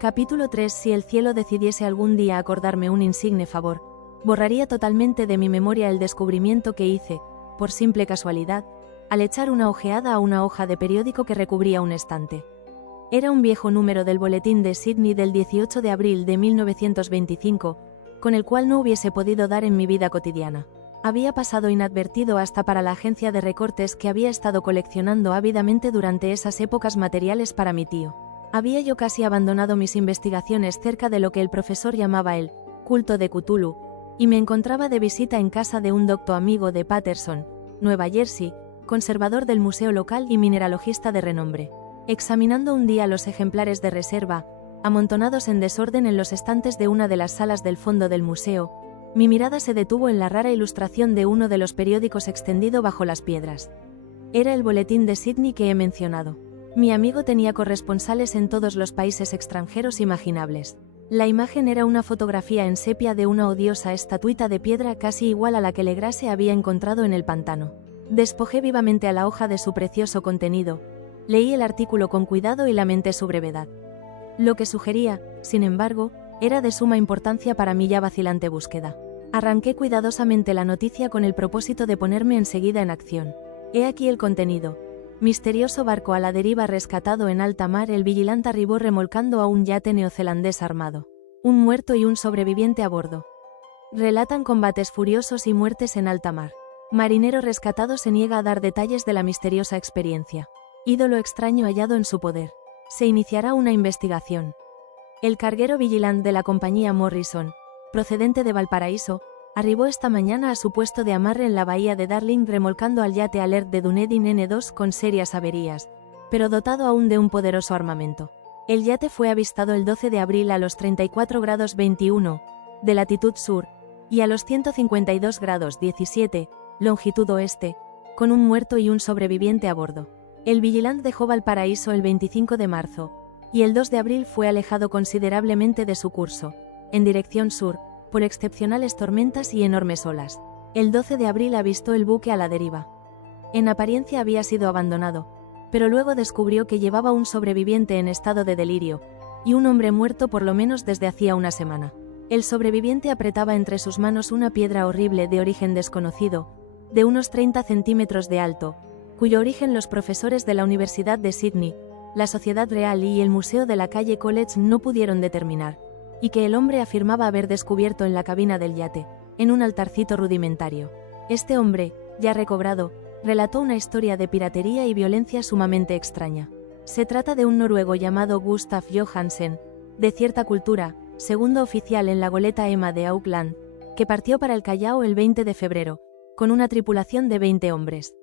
Capítulo 3. Si el cielo decidiese algún día acordarme un insigne favor, borraría totalmente de mi memoria el descubrimiento que hice, por simple casualidad, al echar una ojeada a una hoja de periódico que recubría un estante. Era un viejo número del Boletín de Sydney del 18 de abril de 1925, con el cual no hubiese podido dar en mi vida cotidiana. Había pasado inadvertido hasta para la agencia de recortes que había estado coleccionando ávidamente durante esas épocas materiales para mi tío. Había yo casi abandonado mis investigaciones cerca de lo que el profesor llamaba el culto de Cthulhu, y me encontraba de visita en casa de un docto amigo de Paterson, Nueva Jersey, conservador del museo local y mineralogista de renombre. Examinando un día los ejemplares de reserva, amontonados en desorden en los estantes de una de las salas del fondo del museo, mi mirada se detuvo en la rara ilustración de uno de los periódicos extendido bajo las piedras. Era el Boletín de Sydney que he mencionado. Mi amigo tenía corresponsales en todos los países extranjeros imaginables. La imagen era una fotografía en sepia de una odiosa estatuita de piedra casi igual a la que Legrase había encontrado en el pantano. Despojé vivamente a la hoja de su precioso contenido, leí el artículo con cuidado y lamenté su brevedad. Lo que sugería, sin embargo, era de suma importancia para mi ya vacilante búsqueda. Arranqué cuidadosamente la noticia con el propósito de ponerme enseguida en acción. He aquí el contenido. Misterioso barco a la deriva rescatado en alta mar. El vigilante arribó remolcando a un yate neozelandés armado. Un muerto y un sobreviviente a bordo. Relatan combates furiosos y muertes en alta mar. Marinero rescatado se niega a dar detalles de la misteriosa experiencia. Ídolo extraño hallado en su poder. Se iniciará una investigación. El carguero vigilante de la compañía Morrison, procedente de Valparaíso, arribó esta mañana a su puesto de amarre en la bahía de Darling remolcando al yate Alert de Dunedin N2 con serias averías, pero dotado aún de un poderoso armamento. El yate fue avistado el 12 de abril a los 34 grados 21 de latitud sur y a los 152 grados 17 longitud oeste, con un muerto y un sobreviviente a bordo. El vigilante dejó Valparaíso el 25 de marzo, y el 2 de abril fue alejado considerablemente de su curso, en dirección sur, por excepcionales tormentas y enormes olas. El 12 de abril avistó el buque a la deriva. En apariencia había sido abandonado, pero luego descubrió que llevaba un sobreviviente en estado de delirio, y un hombre muerto por lo menos desde hacía una semana. El sobreviviente apretaba entre sus manos una piedra horrible de origen desconocido, de unos 30 centímetros de alto, cuyo origen los profesores de la Universidad de Sydney, la Sociedad Real y el Museo de la calle College no pudieron determinar, y que el hombre afirmaba haber descubierto en la cabina del yate, en un altarcito rudimentario. Este hombre, ya recobrado, relató una historia de piratería y violencia sumamente extraña. Se trata de un noruego llamado Gustav Johansen, de cierta cultura, segundo oficial en la goleta Emma de Auckland, que partió para el Callao el 20 de febrero, con una tripulación de 20 hombres.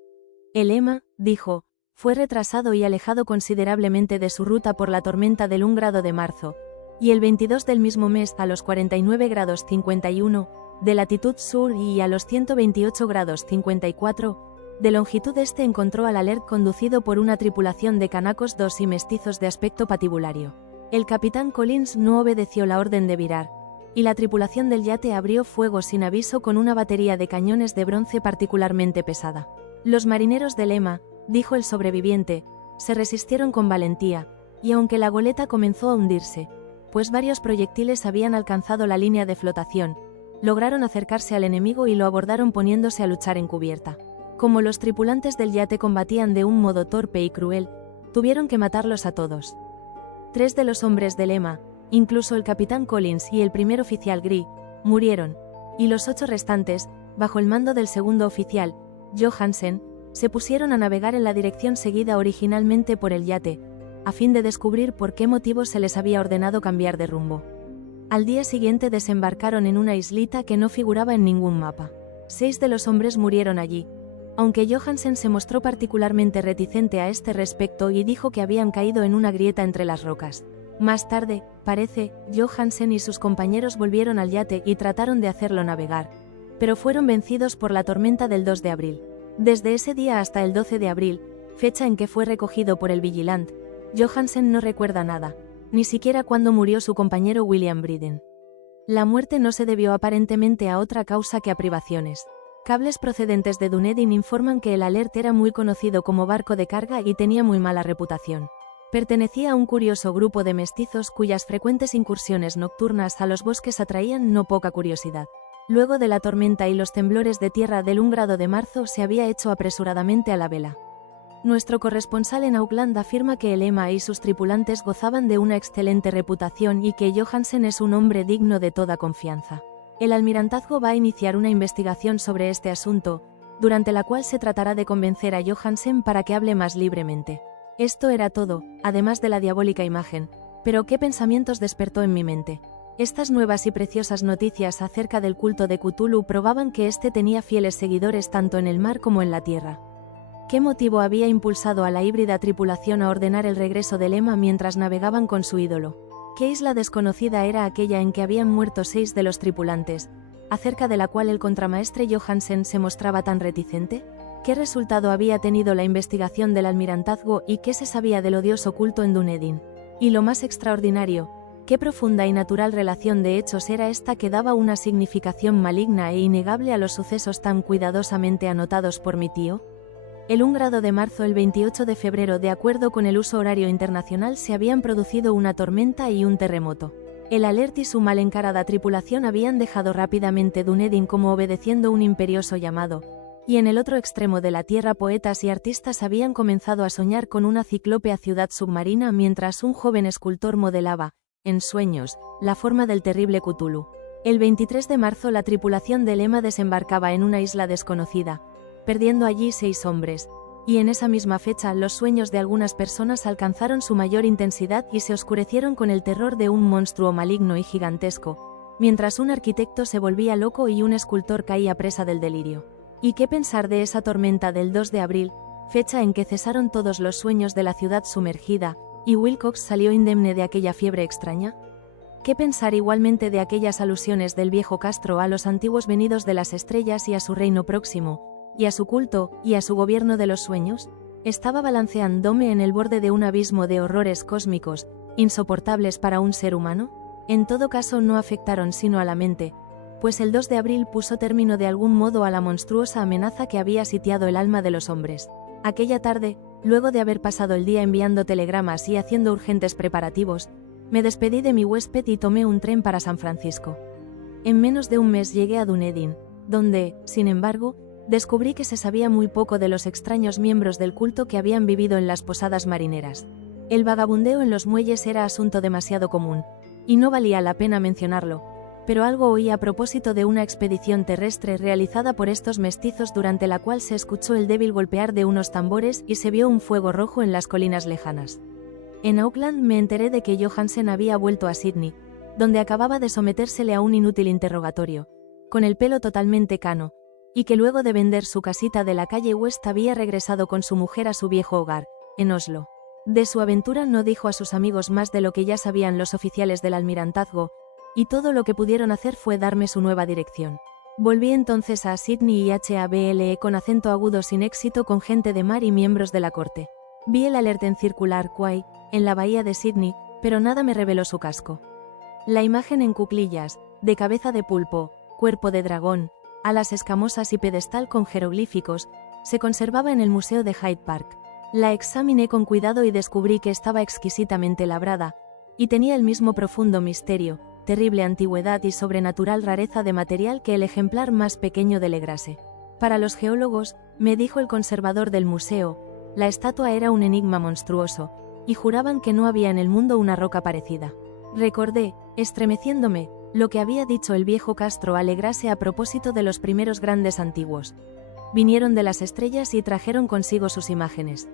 El Emma, dijo, fue retrasado y alejado considerablemente de su ruta por la tormenta del 1 grado de marzo, y el 22 del mismo mes a los 49 grados 51 de latitud sur y a los 128 grados 54 de longitud este encontró al Alert conducido por una tripulación de canacos 2 y mestizos de aspecto patibulario. El capitán Collins no obedeció la orden de virar, y la tripulación del yate abrió fuego sin aviso con una batería de cañones de bronce particularmente pesada. Los marineros del Emma, dijo el sobreviviente, se resistieron con valentía, y aunque la goleta comenzó a hundirse, pues varios proyectiles habían alcanzado la línea de flotación, lograron acercarse al enemigo y lo abordaron poniéndose a luchar en cubierta. Como los tripulantes del yate combatían de un modo torpe y cruel, tuvieron que matarlos a todos. 3 de los hombres del Emma, incluso el capitán Collins y el primer oficial Gray, murieron, y los 8 restantes, bajo el mando del segundo oficial, Johansen, se pusieron a navegar en la dirección seguida originalmente por el yate, a fin de descubrir por qué motivo se les había ordenado cambiar de rumbo. Al día siguiente desembarcaron en una islita que no figuraba en ningún mapa. 6 de los hombres murieron allí, aunque Johansen se mostró particularmente reticente a este respecto y dijo que habían caído en una grieta entre las rocas. Más tarde, parece, Johansen y sus compañeros volvieron al yate y trataron de hacerlo navegar, pero fueron vencidos por la tormenta del 2 de abril. Desde ese día hasta el 12 de abril, fecha en que fue recogido por el vigilante, Johansen no recuerda nada, ni siquiera cuándo murió su compañero William Briden. La muerte no se debió aparentemente a otra causa que a privaciones. Cables procedentes de Dunedin informan que el Alert era muy conocido como barco de carga y tenía muy mala reputación. Pertenecía a un curioso grupo de mestizos cuyas frecuentes incursiones nocturnas a los bosques atraían no poca curiosidad. Luego de la tormenta y los temblores de tierra del 1 grado de marzo se había hecho apresuradamente a la vela. Nuestro corresponsal en Auckland afirma que el Emma y sus tripulantes gozaban de una excelente reputación y que Johansen es un hombre digno de toda confianza. El almirantazgo va a iniciar una investigación sobre este asunto, durante la cual se tratará de convencer a Johansen para que hable más libremente. Esto era todo, además de la diabólica imagen, pero ¿qué pensamientos despertó en mi mente? Estas nuevas y preciosas noticias acerca del culto de Cthulhu probaban que éste tenía fieles seguidores tanto en el mar como en la tierra. ¿Qué motivo había impulsado a la híbrida tripulación a ordenar el regreso del Emma mientras navegaban con su ídolo? ¿Qué isla desconocida era aquella en que habían muerto 6 de los tripulantes, acerca de la cual el contramaestre Johansen se mostraba tan reticente? ¿Qué resultado había tenido la investigación del almirantazgo y qué se sabía del odioso culto en Dunedin? Y lo más extraordinario, qué profunda y natural relación de hechos era esta que daba una significación maligna e innegable a los sucesos tan cuidadosamente anotados por mi tío. El 1 grado de marzo el 28 de febrero, de acuerdo con el uso horario internacional, se habían producido una tormenta y un terremoto. El Alert y su mal encarada tripulación habían dejado rápidamente Dunedin como obedeciendo un imperioso llamado, y en el otro extremo de la tierra poetas y artistas habían comenzado a soñar con una ciclópea ciudad submarina mientras un joven escultor modelaba, en sueños, la forma del terrible Cthulhu. El 23 de marzo la tripulación del Emma desembarcaba en una isla desconocida, perdiendo allí 6 hombres, y en esa misma fecha los sueños de algunas personas alcanzaron su mayor intensidad y se oscurecieron con el terror de un monstruo maligno y gigantesco, mientras un arquitecto se volvía loco y un escultor caía presa del delirio. ¿Y qué pensar de esa tormenta del 2 de abril, fecha en que cesaron todos los sueños de la ciudad sumergida, y Wilcox salió indemne de aquella fiebre extraña? ¿Qué pensar igualmente de aquellas alusiones del viejo Castro a los antiguos venidos de las estrellas y a su reino próximo, y a su culto, y a su gobierno de los sueños? Estaba balanceándome en el borde de un abismo de horrores cósmicos, insoportables para un ser humano. En todo caso no afectaron sino a la mente, pues el 2 de abril puso término de algún modo a la monstruosa amenaza que había sitiado el alma de los hombres. Aquella tarde, luego de haber pasado el día enviando telegramas y haciendo urgentes preparativos, me despedí de mi huésped y tomé un tren para San Francisco. En menos de un mes llegué a Dunedin, donde, sin embargo, descubrí que se sabía muy poco de los extraños miembros del culto que habían vivido en las posadas marineras. El vagabundeo en los muelles era asunto demasiado común, y no valía la pena mencionarlo, pero algo oí a propósito de una expedición terrestre realizada por estos mestizos durante la cual se escuchó el débil golpear de unos tambores y se vio un fuego rojo en las colinas lejanas. En Auckland me enteré de que Johansen había vuelto a Sydney, donde acababa de sometérsele a un inútil interrogatorio, con el pelo totalmente cano, y que luego de vender su casita de la calle West había regresado con su mujer a su viejo hogar, en Oslo. De su aventura no dijo a sus amigos más de lo que ya sabían los oficiales del almirantazgo, y todo lo que pudieron hacer fue darme su nueva dirección. Volví entonces a Sydney y Hable con acento agudo sin éxito con gente de mar y miembros de la corte. Vi el Alert en circular Quay, en la bahía de Sydney, pero nada me reveló su casco. La imagen en cuclillas, de cabeza de pulpo, cuerpo de dragón, alas escamosas y pedestal con jeroglíficos, se conservaba en el Museo de Hyde Park. La examiné con cuidado y descubrí que estaba exquisitamente labrada, y tenía el mismo profundo misterio, terrible antigüedad y sobrenatural rareza de material que el ejemplar más pequeño de Legrase. Para los geólogos, me dijo el conservador del museo, la estatua era un enigma monstruoso, y juraban que no había en el mundo una roca parecida. Recordé, estremeciéndome, lo que había dicho el viejo Castro a Legrase a propósito de los primeros grandes antiguos. Vinieron de las estrellas y trajeron consigo sus imágenes.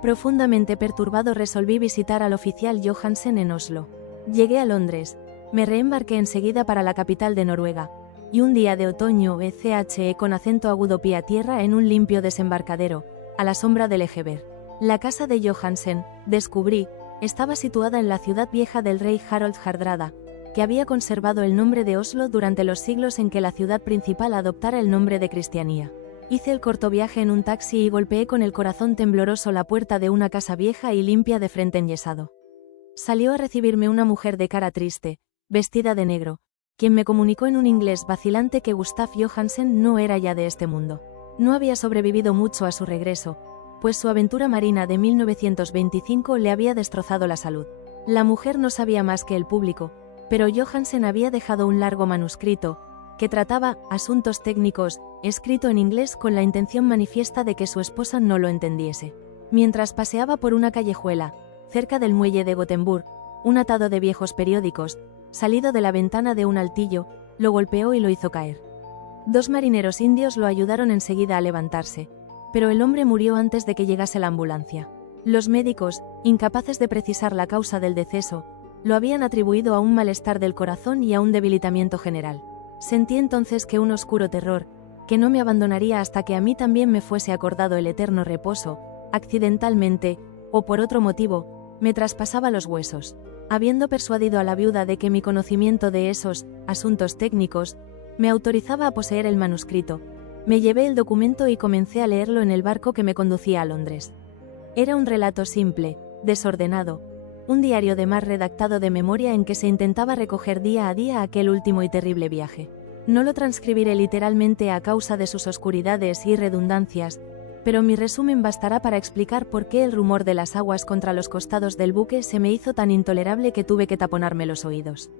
Profundamente perturbado resolví visitar al oficial Johansen en Oslo. Llegué a Londres. Me reembarqué enseguida para la capital de Noruega, y un día de otoño con acento agudo pie a tierra en un limpio desembarcadero, a la sombra del Egeber. La casa de Johansen, descubrí, estaba situada en la ciudad vieja del rey Harold Hardrada, que había conservado el nombre de Oslo durante los siglos en que la ciudad principal adoptara el nombre de Cristianía. Hice el corto viaje en un taxi y golpeé con el corazón tembloroso la puerta de una casa vieja y limpia de frente enyesado. Salió a recibirme una mujer de cara triste, vestida de negro, quien me comunicó en un inglés vacilante que Gustav Johansen no era ya de este mundo. No había sobrevivido mucho a su regreso, pues su aventura marina de 1925 le había destrozado la salud. La mujer no sabía más que el público, pero Johansen había dejado un largo manuscrito, que trataba asuntos técnicos, escrito en inglés con la intención manifiesta de que su esposa no lo entendiese. Mientras paseaba por una callejuela, cerca del muelle de Gothenburg, un atado de viejos periódicos, salido de la ventana de un altillo, lo golpeó y lo hizo caer. 2 marineros indios lo ayudaron enseguida a levantarse, pero el hombre murió antes de que llegase la ambulancia. Los médicos, incapaces de precisar la causa del deceso, lo habían atribuido a un malestar del corazón y a un debilitamiento general. Sentí entonces que un oscuro terror, que no me abandonaría hasta que a mí también me fuese acordado el eterno reposo, accidentalmente, o por otro motivo, me traspasaba los huesos. Habiendo persuadido a la viuda de que mi conocimiento de esos asuntos técnicos me autorizaba a poseer el manuscrito, me llevé el documento y comencé a leerlo en el barco que me conducía a Londres. Era un relato simple, desordenado, un diario de mar redactado de memoria en que se intentaba recoger día a día aquel último y terrible viaje. No lo transcribiré literalmente a causa de sus oscuridades y redundancias, pero mi resumen bastará para explicar por qué el rumor de las aguas contra los costados del buque se me hizo tan intolerable que tuve que taponarme los oídos.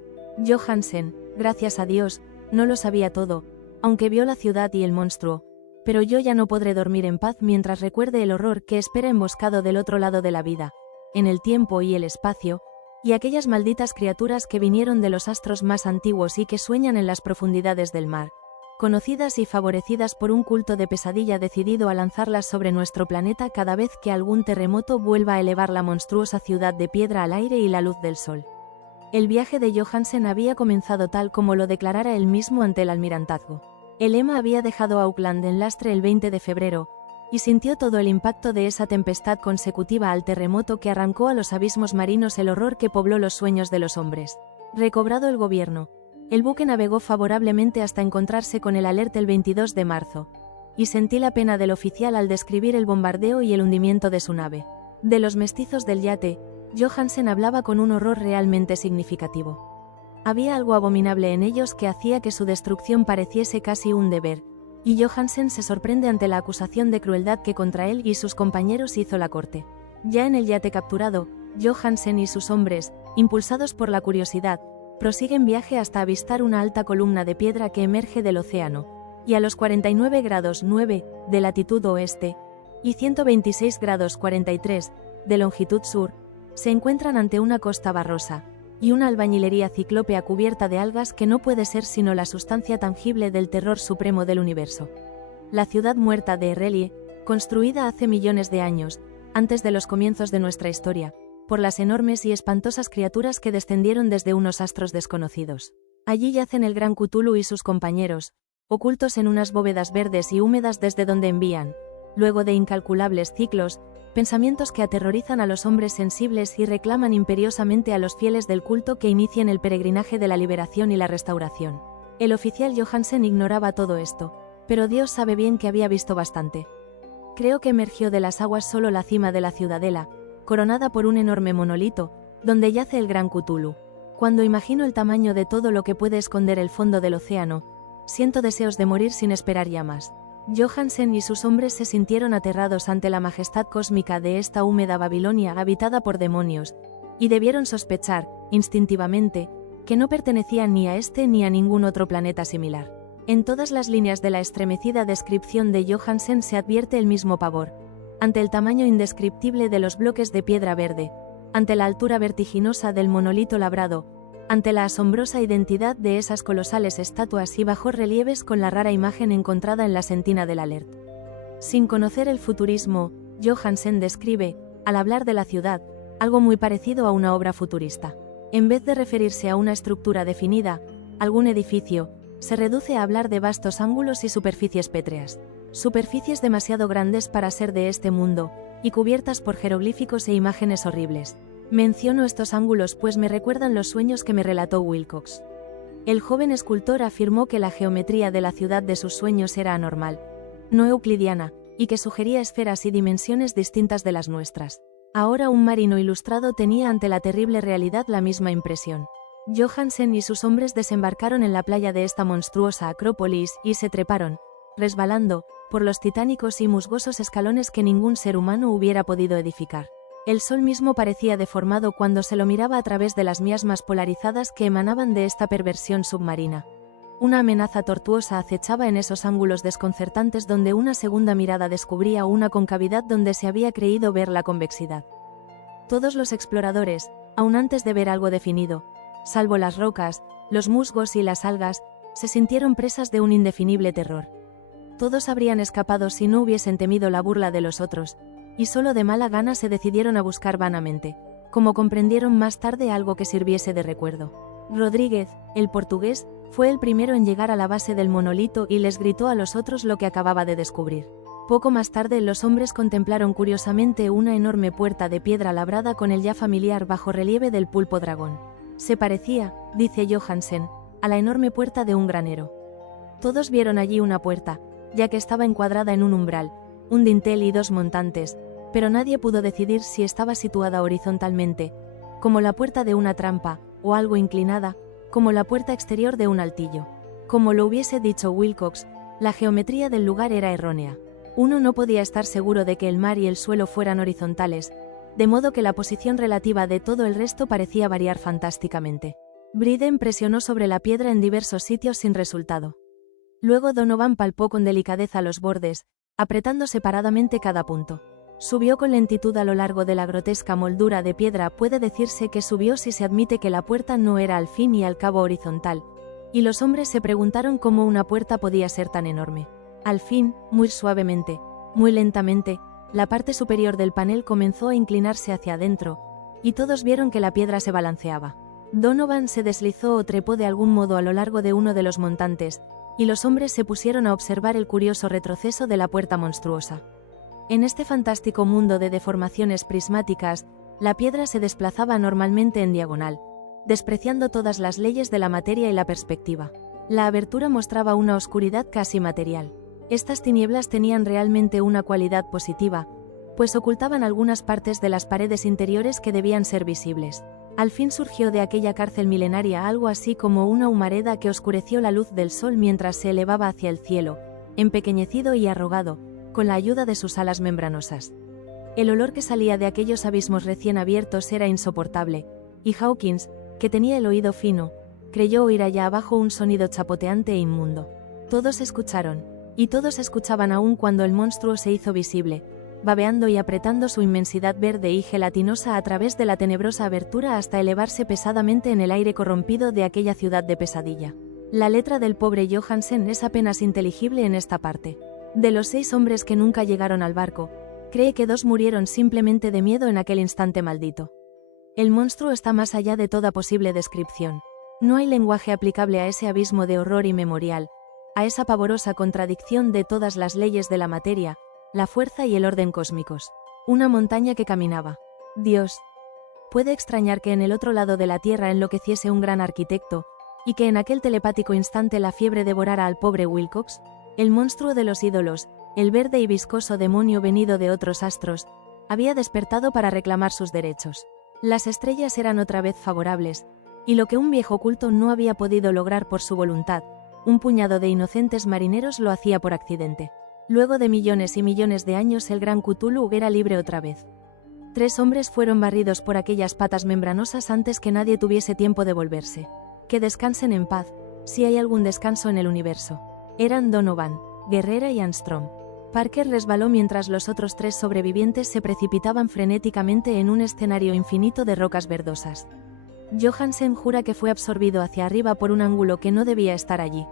Johansen, gracias a Dios, no lo sabía todo, aunque vio la ciudad y el monstruo, pero yo ya no podré dormir en paz mientras recuerde el horror que espera emboscado del otro lado de la vida, en el tiempo y el espacio, y aquellas malditas criaturas que vinieron de los astros más antiguos y que sueñan en las profundidades del mar, conocidas y favorecidas por un culto de pesadilla decidido a lanzarlas sobre nuestro planeta cada vez que algún terremoto vuelva a elevar la monstruosa ciudad de piedra al aire y la luz del sol. El viaje de Johansen había comenzado tal como lo declarara él mismo ante el almirantazgo. El Emma había dejado Auckland en lastre el 20 de febrero, y sintió todo el impacto de esa tempestad consecutiva al terremoto que arrancó a los abismos marinos el horror que pobló los sueños de los hombres. Recobrado el gobierno, el buque navegó favorablemente hasta encontrarse con el Alert el 22 de marzo, y sentí la pena del oficial al describir el bombardeo y el hundimiento de su nave. De los mestizos del yate, Johansen hablaba con un horror realmente significativo. Había algo abominable en ellos que hacía que su destrucción pareciese casi un deber, y Johansen se sorprende ante la acusación de crueldad que contra él y sus compañeros hizo la corte. Ya en el yate capturado, Johansen y sus hombres, impulsados por la curiosidad, prosiguen viaje hasta avistar una alta columna de piedra que emerge del océano, y a los 49 grados 9 de latitud oeste, y 126 grados 43 de longitud sur, se encuentran ante una costa barrosa, y una albañilería ciclópea cubierta de algas que no puede ser sino la sustancia tangible del terror supremo del universo. La ciudad muerta de Erelie, construida hace millones de años, antes de los comienzos de nuestra historia, por las enormes y espantosas criaturas que descendieron desde unos astros desconocidos. Allí yacen el gran Cthulhu y sus compañeros, ocultos en unas bóvedas verdes y húmedas desde donde envían, luego de incalculables ciclos, pensamientos que aterrorizan a los hombres sensibles y reclaman imperiosamente a los fieles del culto que inicien el peregrinaje de la liberación y la restauración. El oficial Johansen ignoraba todo esto, pero Dios sabe bien que había visto bastante. Creo que emergió de las aguas solo la cima de la ciudadela, coronada por un enorme monolito, donde yace el gran Cthulhu. Cuando imagino el tamaño de todo lo que puede esconder el fondo del océano, siento deseos de morir sin esperar ya más. Johansen y sus hombres se sintieron aterrados ante la majestad cósmica de esta húmeda Babilonia habitada por demonios, y debieron sospechar, instintivamente, que no pertenecían ni a este ni a ningún otro planeta similar. En todas las líneas de la estremecida descripción de Johansen se advierte el mismo pavor, ante el tamaño indescriptible de los bloques de piedra verde, ante la altura vertiginosa del monolito labrado, ante la asombrosa identidad de esas colosales estatuas y bajorrelieves con la rara imagen encontrada en la sentina del Alert. Sin conocer el futurismo, Johansen describe, al hablar de la ciudad, algo muy parecido a una obra futurista. En vez de referirse a una estructura definida, algún edificio, se reduce a hablar de vastos ángulos y superficies pétreas. Superficies demasiado grandes para ser de este mundo, y cubiertas por jeroglíficos e imágenes horribles. Menciono estos ángulos pues me recuerdan los sueños que me relató Wilcox. El joven escultor afirmó que la geometría de la ciudad de sus sueños era anormal, no euclidiana, y que sugería esferas y dimensiones distintas de las nuestras. Ahora un marino ilustrado tenía ante la terrible realidad la misma impresión. Johansen y sus hombres desembarcaron en la playa de esta monstruosa acrópolis y se treparon, resbalando, por los titánicos y musgosos escalones que ningún ser humano hubiera podido edificar. El sol mismo parecía deformado cuando se lo miraba a través de las miasmas polarizadas que emanaban de esta perversión submarina. Una amenaza tortuosa acechaba en esos ángulos desconcertantes donde una segunda mirada descubría una concavidad donde se había creído ver la convexidad. Todos los exploradores, aun antes de ver algo definido, salvo las rocas, los musgos y las algas, se sintieron presas de un indefinible terror. Todos habrían escapado si no hubiesen temido la burla de los otros, y solo de mala gana se decidieron a buscar vanamente, como comprendieron más tarde, algo que sirviese de recuerdo. Rodríguez, el portugués, fue el primero en llegar a la base del monolito y les gritó a los otros lo que acababa de descubrir. Poco más tarde los hombres contemplaron curiosamente una enorme puerta de piedra labrada con el ya familiar bajorrelieve del pulpo dragón. Se parecía, dice Johansen, a la enorme puerta de un granero. Todos vieron allí una puerta, ya que estaba encuadrada en un umbral, un dintel y dos montantes, pero nadie pudo decidir si estaba situada horizontalmente, como la puerta de una trampa, o algo inclinada, como la puerta exterior de un altillo. Como lo hubiese dicho Wilcox, la geometría del lugar era errónea. Uno no podía estar seguro de que el mar y el suelo fueran horizontales, de modo que la posición relativa de todo el resto parecía variar fantásticamente. Briden presionó sobre la piedra en diversos sitios sin resultado. Luego Donovan palpó con delicadeza los bordes, apretando separadamente cada punto. Subió con lentitud a lo largo de la grotesca moldura de piedra. Puede decirse que subió si se admite que la puerta no era al fin y al cabo horizontal, y los hombres se preguntaron cómo una puerta podía ser tan enorme. Al fin, muy suavemente, muy lentamente, la parte superior del panel comenzó a inclinarse hacia adentro, y todos vieron que la piedra se balanceaba. Donovan se deslizó o trepó de algún modo a lo largo de uno de los montantes, y los hombres se pusieron a observar el curioso retroceso de la puerta monstruosa. En este fantástico mundo de deformaciones prismáticas, la piedra se desplazaba normalmente en diagonal, despreciando todas las leyes de la materia y la perspectiva. La abertura mostraba una oscuridad casi material. Estas tinieblas tenían realmente una cualidad positiva, pues ocultaban algunas partes de las paredes interiores que debían ser visibles. Al fin surgió de aquella cárcel milenaria algo así como una humareda que oscureció la luz del sol mientras se elevaba hacia el cielo, empequeñecido y arrugado, con la ayuda de sus alas membranosas. El olor que salía de aquellos abismos recién abiertos era insoportable, y Hawkins, que tenía el oído fino, creyó oír allá abajo un sonido chapoteante e inmundo. Todos escucharon, y todos escuchaban aún cuando el monstruo se hizo visible, babeando y apretando su inmensidad verde y gelatinosa a través de la tenebrosa abertura hasta elevarse pesadamente en el aire corrompido de aquella ciudad de pesadilla. La letra del pobre Johansen es apenas inteligible en esta parte. De los 6 hombres que nunca llegaron al barco, cree que 2 murieron simplemente de miedo en aquel instante maldito. El monstruo está más allá de toda posible descripción. No hay lenguaje aplicable a ese abismo de horror y memorial, a esa pavorosa contradicción de todas las leyes de la materia, la fuerza y el orden cósmicos. Una montaña que caminaba. Dios. Puede extrañar que en el otro lado de la tierra enloqueciese un gran arquitecto, y que en aquel telepático instante la fiebre devorara al pobre Wilcox. El monstruo de los ídolos, el verde y viscoso demonio venido de otros astros, había despertado para reclamar sus derechos. Las estrellas eran otra vez favorables, y lo que un viejo culto no había podido lograr por su voluntad, un puñado de inocentes marineros lo hacía por accidente. Luego de millones y millones de años el gran Cthulhu era libre otra vez. 3 hombres fueron barridos por aquellas patas membranosas antes que nadie tuviese tiempo de volverse. Que descansen en paz, si hay algún descanso en el universo. Eran Donovan, Guerrera y Armstrong. Parker resbaló mientras los otros 3 sobrevivientes se precipitaban frenéticamente en un escenario infinito de rocas verdosas. Johansen jura que fue absorbido hacia arriba por un ángulo que no debía estar allí.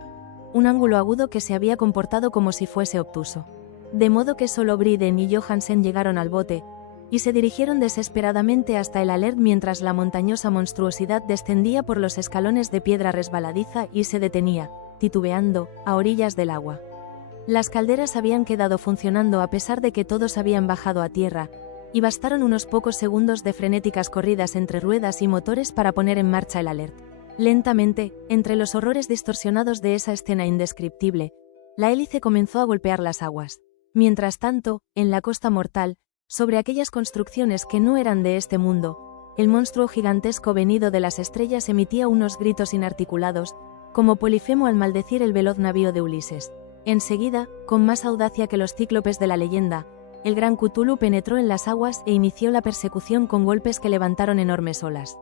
Un ángulo agudo que se había comportado como si fuese obtuso. De modo que solo Briden y Johansen llegaron al bote, y se dirigieron desesperadamente hasta el Alert mientras la montañosa monstruosidad descendía por los escalones de piedra resbaladiza y se detenía, titubeando, a orillas del agua. Las calderas habían quedado funcionando a pesar de que todos habían bajado a tierra, y bastaron unos pocos segundos de frenéticas corridas entre ruedas y motores para poner en marcha el Alert. Lentamente, entre los horrores distorsionados de esa escena indescriptible, la hélice comenzó a golpear las aguas. Mientras tanto, en la costa mortal, sobre aquellas construcciones que no eran de este mundo, el monstruo gigantesco venido de las estrellas emitía unos gritos inarticulados, como Polifemo al maldecir el veloz navío de Ulises. Enseguida, con más audacia que los cíclopes de la leyenda, el gran Cthulhu penetró en las aguas e inició la persecución con golpes que levantaron enormes olas.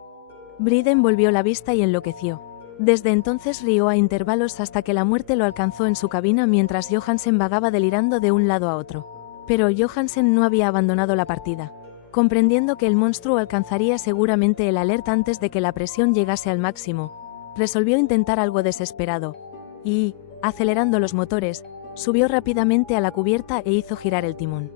Briden volvió la vista y enloqueció. Desde entonces rió a intervalos hasta que la muerte lo alcanzó en su cabina mientras Johansen vagaba delirando de un lado a otro. Pero Johansen no había abandonado la partida. Comprendiendo que el monstruo alcanzaría seguramente el alert antes de que la presión llegase al máximo, resolvió intentar algo desesperado, y, acelerando los motores, subió rápidamente a la cubierta e hizo girar el timón.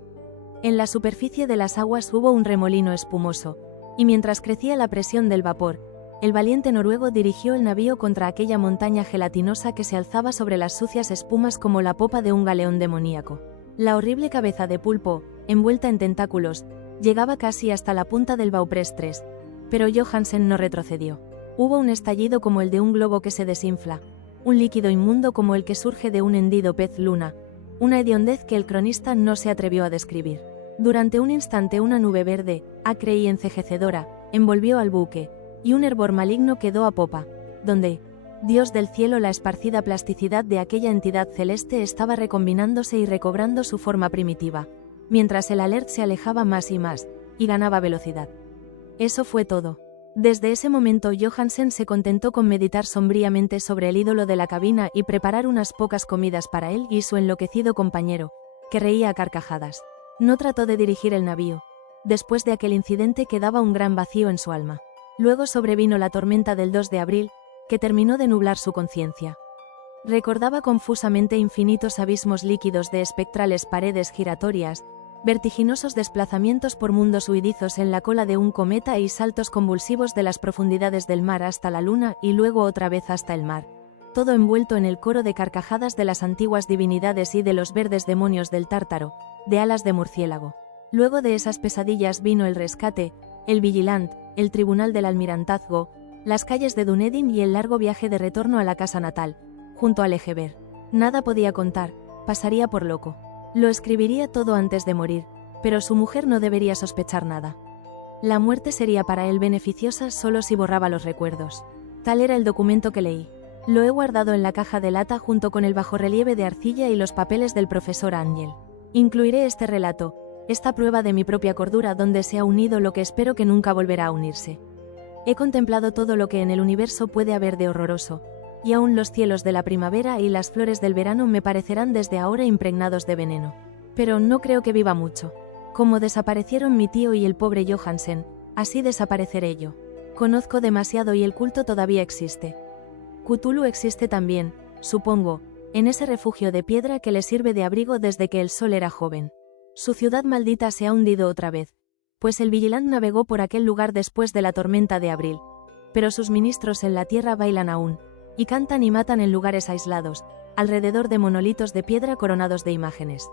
En la superficie de las aguas hubo un remolino espumoso, y mientras crecía la presión del vapor, el valiente noruego dirigió el navío contra aquella montaña gelatinosa que se alzaba sobre las sucias espumas como la popa de un galeón demoníaco. La horrible cabeza de pulpo, envuelta en tentáculos, llegaba casi hasta la punta del Baupress 3, pero Johansen no retrocedió. Hubo un estallido como el de un globo que se desinfla, un líquido inmundo como el que surge de un hendido pez luna, una hediondez que el cronista no se atrevió a describir. Durante un instante una nube verde, acre y encejecedora, envolvió al buque, y un hervor maligno quedó a popa, donde, Dios del cielo, la esparcida plasticidad de aquella entidad celeste estaba recombinándose y recobrando su forma primitiva, mientras el alert se alejaba más y más, y ganaba velocidad. Eso fue todo. Desde ese momento Johansen se contentó con meditar sombríamente sobre el ídolo de la cabina y preparar unas pocas comidas para él y su enloquecido compañero, que reía a carcajadas. No trató de dirigir el navío. Después de aquel incidente quedaba un gran vacío en su alma. Luego sobrevino la tormenta del 2 de abril, que terminó de nublar su conciencia. Recordaba confusamente infinitos abismos líquidos de espectrales paredes giratorias, vertiginosos desplazamientos por mundos huidizos en la cola de un cometa y saltos convulsivos de las profundidades del mar hasta la luna y luego otra vez hasta el mar, todo envuelto en el coro de carcajadas de las antiguas divinidades y de los verdes demonios del Tártaro, de alas de murciélago. Luego de esas pesadillas vino el rescate, el Vigilant, el tribunal del almirantazgo, las calles de Dunedin y el largo viaje de retorno a la casa natal, junto al Egeber. Nada podía contar, pasaría por loco. Lo escribiría todo antes de morir, pero su mujer no debería sospechar nada. La muerte sería para él beneficiosa solo si borraba los recuerdos. Tal era el documento que leí. Lo he guardado en la caja de lata junto con el bajorrelieve de arcilla y los papeles del profesor Ángel. Incluiré este relato, esta prueba de mi propia cordura donde se ha unido lo que espero que nunca volverá a unirse. He contemplado todo lo que en el universo puede haber de horroroso, y aún los cielos de la primavera y las flores del verano me parecerán desde ahora impregnados de veneno. Pero no creo que viva mucho. Como desaparecieron mi tío y el pobre Johansen, así desapareceré yo. Conozco demasiado y el culto todavía existe. Cthulhu existe también, supongo, en ese refugio de piedra que le sirve de abrigo desde que el sol era joven. Su ciudad maldita se ha hundido otra vez, pues el Vigilant navegó por aquel lugar después de la tormenta de abril. Pero sus ministros en la tierra bailan aún, y cantan y matan en lugares aislados, alrededor de monolitos de piedra coronados de imágenes.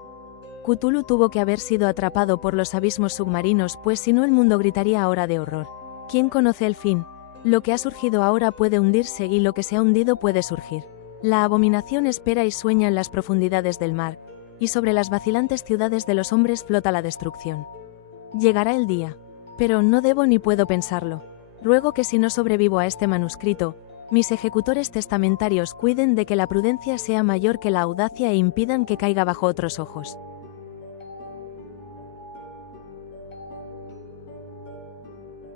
Cthulhu tuvo que haber sido atrapado por los abismos submarinos, pues si no el mundo gritaría ahora de horror. ¿Quién conoce el fin? Lo que ha surgido ahora puede hundirse y lo que se ha hundido puede surgir. La abominación espera y sueña en las profundidades del mar, y sobre las vacilantes ciudades de los hombres flota la destrucción. Llegará el día. Pero no debo ni puedo pensarlo. Ruego que si no sobrevivo a este manuscrito, mis ejecutores testamentarios cuiden de que la prudencia sea mayor que la audacia e impidan que caiga bajo otros ojos.